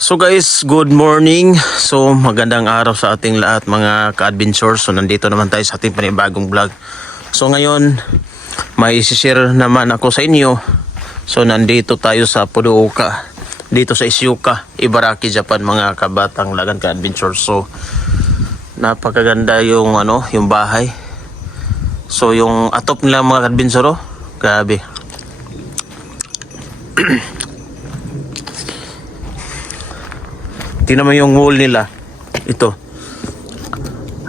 So guys, good morning. So magandang araw sa ating lahat mga ka-adventures. So nandito naman tayo sa ating panibagong vlog. So ngayon, may share naman ako sa inyo. So nandito tayo sa Pudooka. Dito sa Isyuka, Ibaraki, Japan mga kabatang lagan ka-adventures. So napakaganda yung ano, yung bahay. So yung atop nila mga ka-adventure, oh, grabe. Tingnan mo yung wall nila. Ito.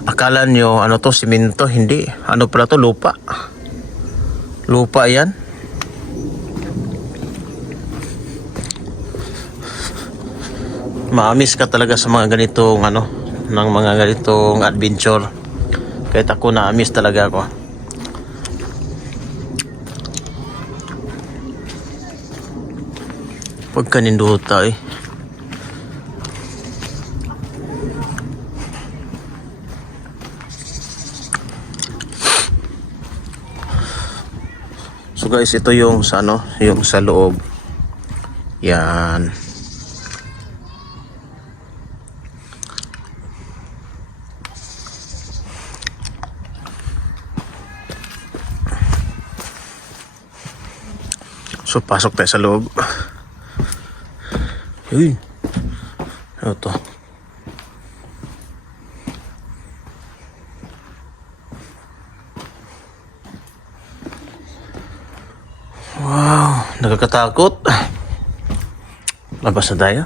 Akala nyo, ano to, simento? Hindi. Ano pala to? Lupa. Lupa yan. Maamis ka talaga sa mga ganitong, ano, ng mga ganitong adventure. Kahit ako na-miss talaga ako. Pagkaninduta eh. So guys, ito yung sa ano, yung sa loob. Yan. So pasok tayo sa loob. Yun. Ano Wow, nakakatakot. Labas na tayo.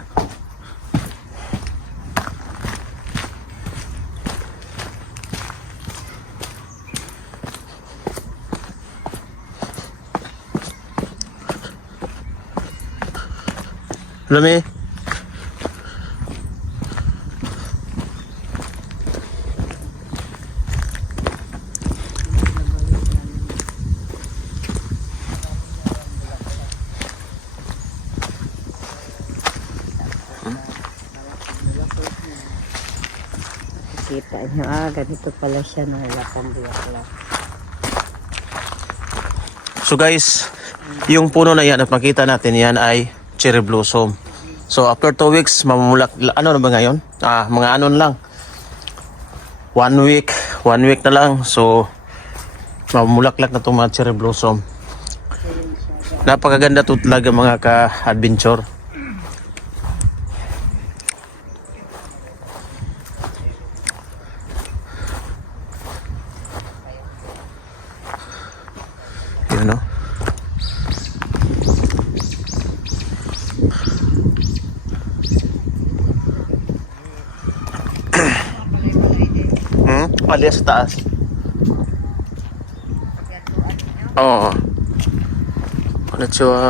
Lami. Kita nyo, ah, ganito pala siya nung wala pang. So guys, yung puno na yan at makita natin yan ay cherry blossom. So after two weeks, mamumulak, ano na ba ngayon? Ah, mga ano na lang. One week, one week na lang. So, mamumulaklak na itong mga cherry blossom. Napakaganda to talaga mga ka-adventure. No? Hmm? Alias sa taas. Oo. Konnichiwa.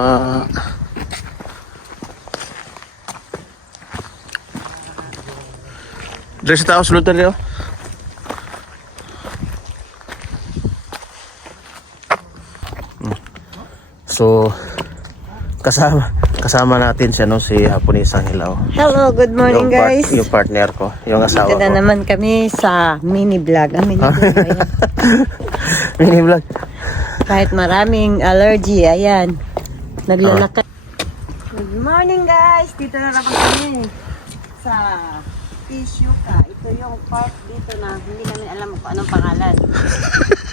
Dari sa taas, sulod. So, kasama kasama natin siya no si Haponisang Hilaw. Hello, good morning yung, part- guys. yung partner ko, yung asawa Dito na ko. naman kami sa mini vlog. Ah, mini vlog? Mini vlog. Kahit maraming allergy, ayan. Naglalakad. Good morning guys! Dito na naman kami sa Pishuka. Ito yung park dito na hindi namin alam kung anong pangalan.